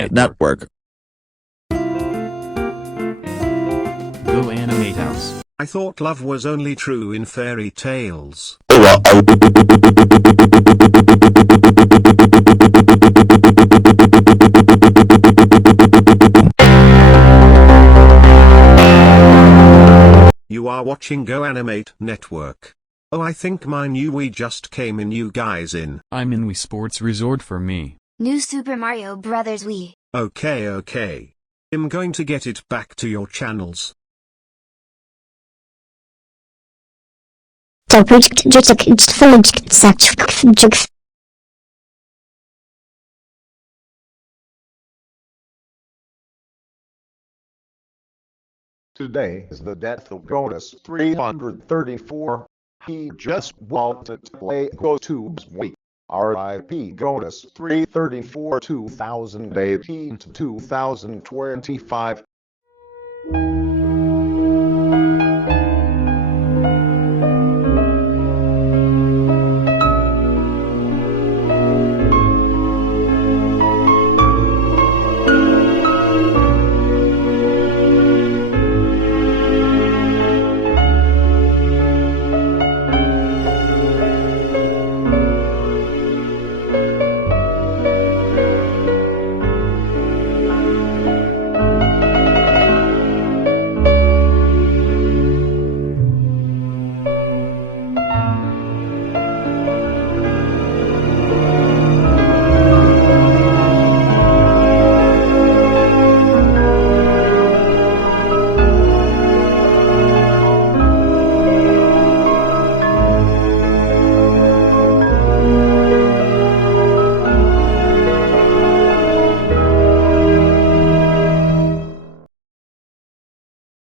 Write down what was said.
GoAnimate Network. GoAnimate House. I thought love was only true in fairy tales. You are watching GoAnimate Network. Oh, I think my new Wii just came in. You guys in? I'm in Wii Sports Resort for me. New Super Mario Bros. Wii. Okay. I'm going to get it back to your channels. Today is the death of GoTest 334. He just wanted to play GoTube's Wii. R.I.P. GoTest 334 2018 to 2025.